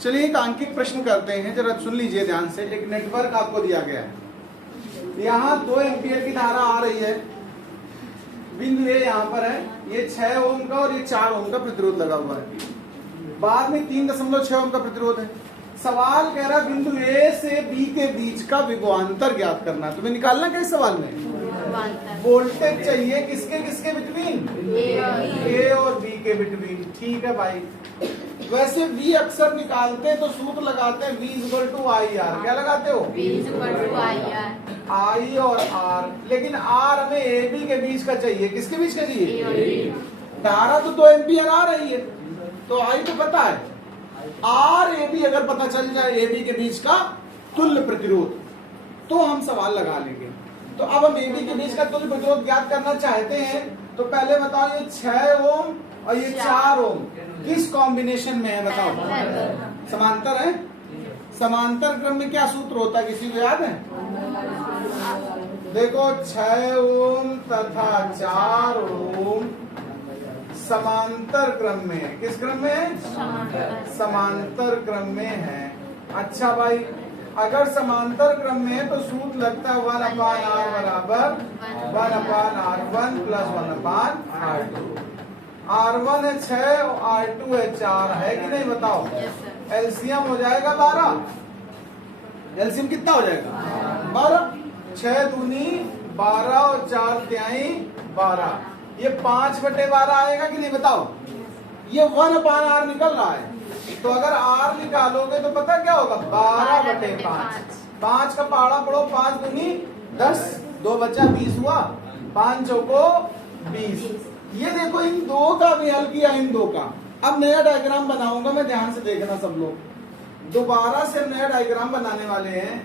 चलिए एक आंकिक प्रश्न करते हैं, जरा सुन लीजिए ध्यान से। एक नेटवर्क आपको दिया गया है, यहाँ 2 एम्पियर की धारा आ रही है, बिंदु ए यहाँ पर है, ये 6 ओम का और ये 4 ओम का प्रतिरोध लगा हुआ है, बाद में 3.6 ओम का प्रतिरोध है। सवाल कह रहा है बिंदु ए से बी के बीच का विभवांतर ज्ञात करना है। तुम्हें निकालना क्या इस सवाल में? वोल्टेज चाहिए किसके किसके बिटवीन? ए और बी के बिटवीन। ठीक है भाई, वैसे V अक्सर निकालते हैं तो सूत्र लगाते हैं V equal to I R. क्या लगाते हो? V equal to I R. I और R, लेकिन R हमें ए बी के बीच का चाहिए। किसके बीच का चाहिए? धारा तो 2 एम्पियर आ रही है, तो I तो पता है। R ए बी अगर पता चल जाए ए बी के बीच का तुल्य प्रतिरोध, तो हम सवाल लगा लेंगे। तो अब हम ए बी के बीच का तुल्य प्रतिरोध ज्ञात करना चाहते हैं, तो पहले बताओ ये 6 ओम और ये 4 ओम किस कॉम्बिनेशन में है? बताओ। समांतर है। समांतर क्रम में क्या सूत्र होता है, किसी को याद है? देखो 6 ओम तथा 4 ओम समांतर क्रम में है। किस क्रम में है? समांतर क्रम में है। अच्छा भाई, अगर समांतर क्रम में है तो सूत्र लगता है 1/r बराबर 1/r1 प्लस 1/r2। R1 है 6 और R2 है 4, है कि नहीं? बताओ। एलसीएम हो जाएगा 12। एलसीएम कितना हो जाएगा? 12। 6 दूनी 12 और 4 तिहाई 12। ये 5/12 आएगा कि नहीं? बताओ। ये 1/r निकल रहा है, तो अगर R निकालोगे तो पता क्या होगा? 12/5। 5 का पहाड़ा पढ़ो, 5 दूनी 10, 2 बचा 20 हुआ, 5 चौको 20। ये देखो इन दो का भी हल किया, इन दो का। अब नया डायग्राम बनाऊंगा मैं, ध्यान से देखना सब लोग। दोबारा से नया डायग्राम बनाने वाले हैं।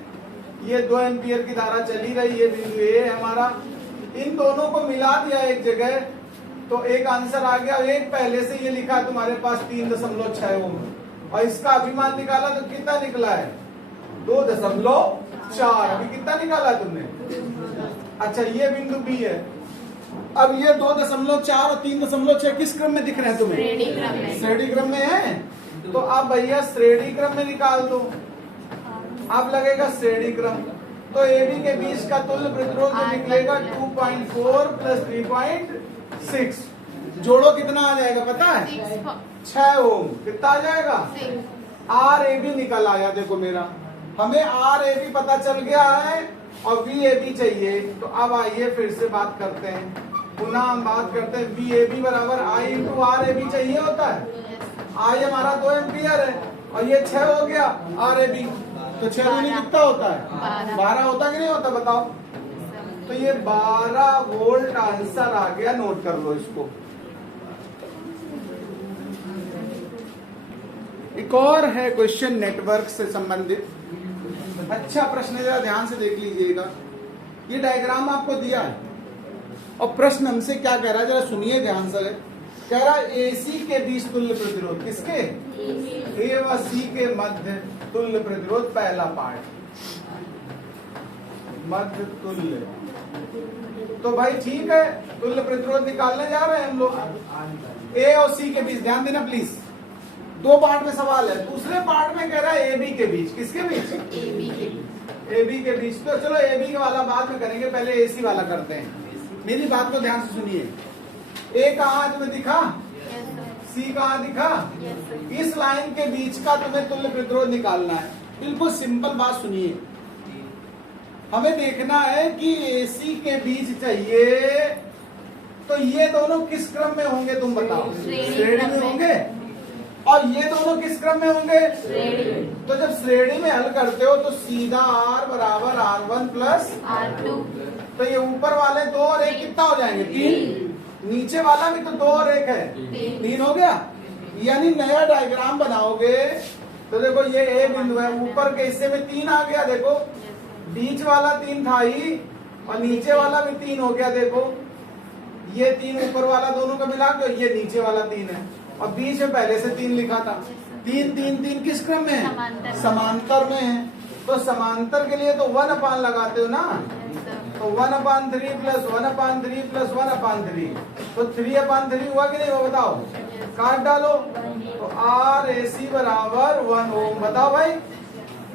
ये 2 एम्पियर की धारा चली रही है, बिंदु ए है हमारा, इन दोनों को मिला दिया एक जगह, तो एक आंसर आ गया। एक पहले से ये लिखा है तुम्हारे पास 3.6 ओम, और इसका अभिमान निकाला तो कितना निकला है? 2.4। अभी कितना निकाला तुमने? अच्छा, ये बिंदु बी है। अब ये 2.4 और 3.6 किस क्रम में दिख रहे हैं तुम्हें? श्रेणी क्रम में। श्रेणी क्रम में है, तो अब भैया श्रेणी क्रम में निकाल दो। अब लगेगा श्रेणी क्रम, तो AB के बीच का तुल्य प्रतिरोध जो निकलेगा 2.4 प्लस 3.6। जोड़ो कितना आ जाएगा पता है? 6 ओम। कितना आ जाएगा? RAB निकल आया। देखो मेरा, हमें RAB पता चल गया है और VAB चाहिए। तो अब आइए फिर से बात करते हैं, पुनः हम बात करते हैं। VAB बराबर I इंटू RAB चाहिए होता है। I हमारा 2 एम्पियर है और ये 6 हो गया RAB, तो 6 दूनी कितना होता है? 12 होता कि नहीं होता? बताओ। तो ये 12 वोल्ट आंसर आ गया, नोट कर लो इसको। एक और है क्वेश्चन नेटवर्क से संबंधित, अच्छा प्रश्न है, जरा ध्यान से देख लीजिएगा। ये डायग्राम आपको दिया है और प्रश्न हमसे क्या कह रहा है, जरा सुनिए ध्यान से। कह रहा है AC के बीच तुल्य प्रतिरोध। किसके? A व C के मध्य तुल्य प्रतिरोध। पहला पार्ट, मध्य तुल्य। तो भाई ठीक है, तुल्य प्रतिरोध निकालने जा रहे हैं हम लोग। A और C के बीच, ध्यान देना प्लीज। 2 पार्ट में सवाल है। दूसरे पार्ट में कह रहा है AB के बीच। किसके बीच? AB के बीच। तो चलो AB वाला बाद में करेंगे, पहले AC वाला करते हैं। मेरी बात को ध्यान से सुनिए। A कहाँ तुम्हें दिखा? C कहाँ दिखा? इस लाइन के बीच का तुम्हें तुल्य प्रतिरोध निकालना है। बिल्कुल सिंपल बात सुनिए, हमें देखना है कि AC के बीच चाहिए, तो ये दोनों किस क्रम में होंगे तुम बताओ? श्रेणी में होंगे। और ये दोनों किस क्रम में होंगे? श्रेणी। तो जब श्रेणी में हल करते हो तो सीधा R बराबर R1 प्लस R2। तो ये ऊपर वाले 2 और 1 कितना हो जाएंगे? 3। नीचे वाला भी तो 2 और 1 है, 3 हो गया। यानी नया डायग्राम बनाओगे तो देखो ये A बिंदु है, ऊपर के हिस्से में 3 आ गया। देखो बीच वाला 3 था ही और नीचे वाला भी 3 हो गया। देखो ये 3 ऊपर वाला दोनों का मिला के ये नीचे वाला 3 है, और बीच में पहले से 3 लिखा था। 3 3 3 किस क्रम में है? समांतर में है। तो समांतर के लिए तो 1/, लगाते हो ना, तो 1/3 प्लस 1/3 प्लस 1/3, तो 3/3 हुआ कि नहीं हुआ? बताओ। काट डालो तो आर ए सी बराबर 1 ओम। बताओ भाई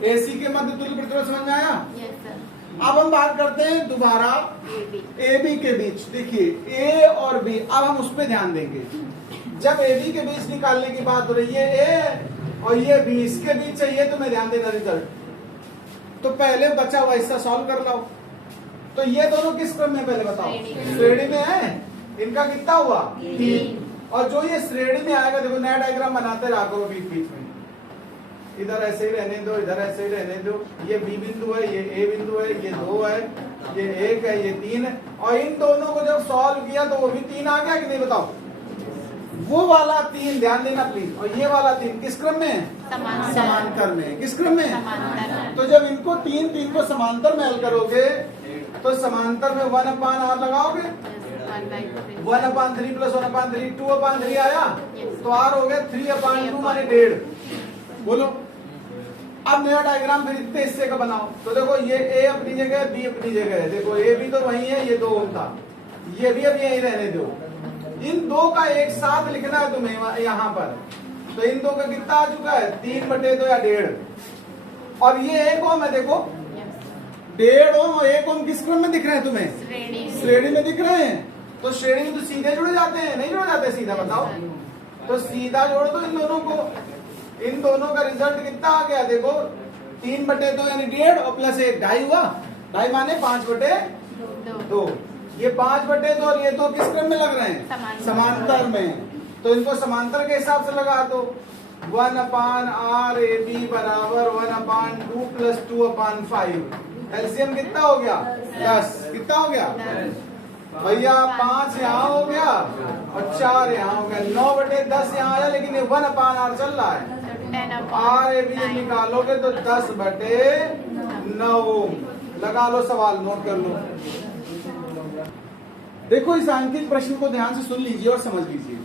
एसी के मध्य तुल्य प्रतिरोध समझ में आया। Yes sir. अब हम बात करते हैं दोबारा ए बी के बीच। देखिए ए और बी, अब हम उस पर ध्यान देंगे। जब ए बी के बीच निकालने की बात हो रही है, ए और ये बी, इसके बीच चाहिए तो मैं ध्यान देना रिजल्ट। तो पहले बचा हुआ हिस्सा सॉल्व कर लो। तो ये दोनों किस क्रम में पहले बताओ। श्रेणी में है, इनका कितना हुआ 3। और जो ये श्रेणी में आएगा, देखो नया डायग्राम बनाते रहा करो बीच बीच में। इधर ऐसे ही रहने दो, इधर ऐसे ही रहने दो। ये बी बिंदु है, ये ए बिंदु है, ये 2 है, ये 1 है, ये 3 है। और इन दोनों को जब सॉल्व किया तो वो भी 3 आ गया कि नहीं बताओ। वो वाला 3 ध्यान देना प्लीज। और ये वाला 3 किस क्रम में है? समांतर में। किस क्रम में? समांतर। तो जब इनको 3 को समांतर में हल करोगे तो समांतर में 1/r लगाओगे। 1/3 + 1/3 2/3 आया तो r हो गया 3/2 माने 1.5। बोलो अब नया डायग्राम फिर इतने हिस्से का बनाओ। तो देखो ये ए अपनी जगह है, बी अपनी जगह है। देखो ए भी तो वही है, ये 2 ओम था, ये भी अब यही रहने दो। इन 2 का एक साथ लिखना है तुम्हें यहाँ पर। तो इन 2 का कितना आ चुका है 3/2 या 1.5। और ये 1 ओम है, देखो 1.5 ओम और 1 ओम किस क्रम में दिख रहे हैं तुम्हें? श्रेणी में दिख रहे हैं। तो श्रेणी में तो सीधे जुड़े जाते हैं, नहीं जुड़े जाते सीधा? बताओ। तो सीधा जोड़ दो इन दोनों को। इन दोनों का रिजल्ट कितना आ गया देखो 3/2 यानी 1.5 और प्लस 1 2.5 हुआ। 2.5 माने 5/2। ये 5/2 और ये 2 किस क्रम में लग रहे हैं? समांतर में। तो इनको समांतर के हिसाब से लगा दो। 1/r ए बी बराबर 1/2 + 2/5। एलसीएम कितना हो गया 10। कितना हो गया भैया? 5 यहाँ हो गया और 4 यहाँ हो गया। 9/10 यहाँ आया, लेकिन ये 1/r चल रहा है। आर ए बी निकालोगे तो 10/9 लगा लो। सवाल नोट कर लो। देखो इस सांख्यिक प्रश्न को ध्यान से सुन लीजिए और समझ लीजिए।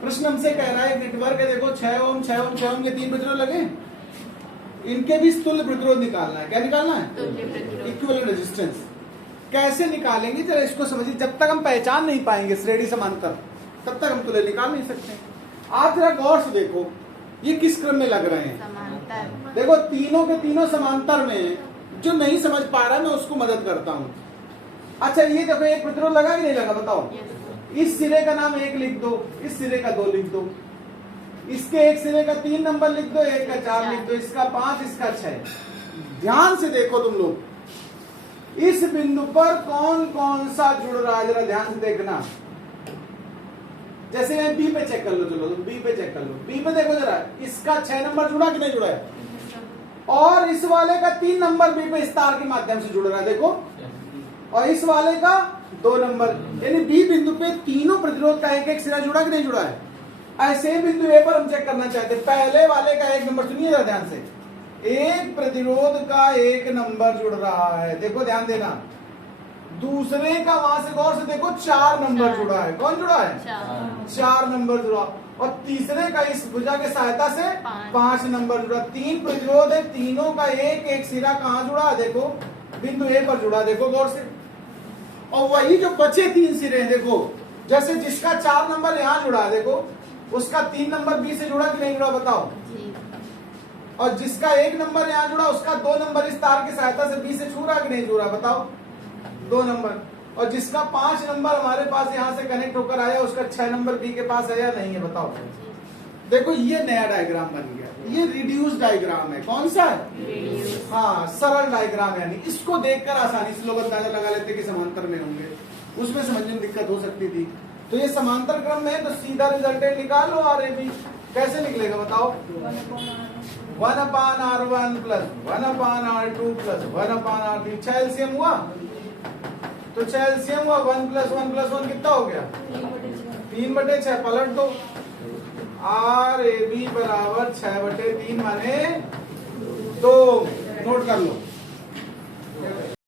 प्रश्न हमसे कह रहा है नेटवर्क है, देखो 6 ओम 6 ओम 6 ओम के 3 प्रतिरोध लगे, इनके भी तुल्य प्रतिरोध निकालना है। क्या निकालना है? Equivalent resistance. कैसे निकालेंगे जरा इसको समझिए। जब तक हम पहचान नहीं पाएंगे श्रेणी समांतर तब तक हम तुल्य निकाल नहीं सकते। आप जरा गौर से देखो ये किस क्रम में लग रहे हैं। समांतर। देखो तीनों के तीनों समांतर में। जो नहीं समझ पा रहा मैं उसको मदद करता हूँ। अच्छा ये देखो एक प्रतिरोध लगा कि नहीं लगा बताओ। इस सिरे का नाम 1 लिख दो, इस सिरे का 2 लिख दो, इसके एक सिरे का 3 नंबर लिख दो, एक का 4 लिख दो, इसका 5 इसका 6। ध्यान से देखो तुम लोग इस बिंदु पर कौन कौन सा जुड़ रहा है जरा ध्यान से देखना। जैसे मैं बी पे चेक कर लो, चलो बी पे चेक कर लो। बी पे देखो जरा, इसका 6 नंबर जुड़ा कि नहीं जुड़ा है? और इस वाले का 3 नंबर बी पे इस तार के माध्यम से जुड़ रहा है देखो। और इस वाले का 2 नंबर, यानी बी बिंदु पे तीनों प्रतिरोध का एक एक सिरा जुड़ा कि नहीं जुड़ा है? ऐसे बिंदु ए पर हम चेक करना चाहते हैं। पहले वाले का 1 नंबर सुनिए जरा ध्यान से। एक प्रतिरोध का 1 नंबर जुड़ रहा है, देखो ध्यान देना। दूसरे का वहां से गौर से देखो 4 नंबर जुड़ा है। कौन जुड़ा है? 4 नंबर जुड़ा। और तीसरे का इस भुजा के सहायता से 5 नंबर जुड़ा। 3 प्रतिरोध है, तीनों का एक एक सिरा कहाँ जुड़ा? देखो बिंदु ए पर जुड़ा, देखो गौर से। और वही जो बचे 3 सिरे हैं देखो, जैसे जिसका 4 नंबर यहाँ जुड़ा है देखो, उसका 3 नंबर बी से जुड़ा कि नहीं जुड़ा बताओ। और जिसका 1 नंबर यहाँ जुड़ा उसका 2 नंबर इस तार की सहायता से बी से छू रहा कि नहीं छू रहा बताओ। 2 नंबर। और जिसका 5 नंबर हमारे पास यहाँ से कनेक्ट होकर आया उसका 6 नंबर बी के पास है या नहीं है बताओ। देखो ये नया डायग्राम बन गया। ये रिड्यूस डायग्राम है। कौन सा है? हाँ सरल डायग्राम, यानी इसको देखकर आसानी से लोग अंदाजा लगा लेते कि समांतर में होंगे। उसमें समझने में दिक्कत हो सकती थी। तो ये समांतर क्रम में है तो सीधा रिजल्टेंट निकाल लो। आर ए बी कैसे निकलेगा बताओ? 1/r1 + 1/r2 + 1/r3। 6 एलसीएम हुआ तो 6 एलसीएम हुआ। 1 + 1 + 1 कितना हो गया? 3/6। पलट दो। आर ए बी बराबर 6/3 माने 2। नोट कर लो।